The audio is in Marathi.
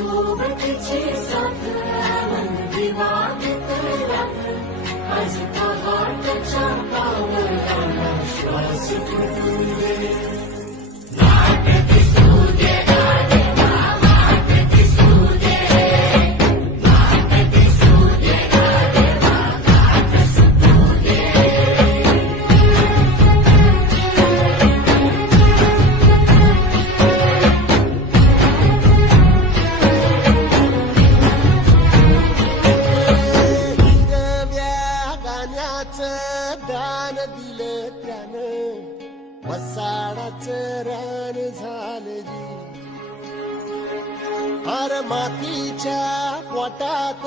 सोबतीची साथ आनंद दिवा घेतला आज पहाटच्या पावलाला श्वास फुटू दे दान दिलं त्यानं वसाडाचं रान झालं जी हर मातीच्या पोटात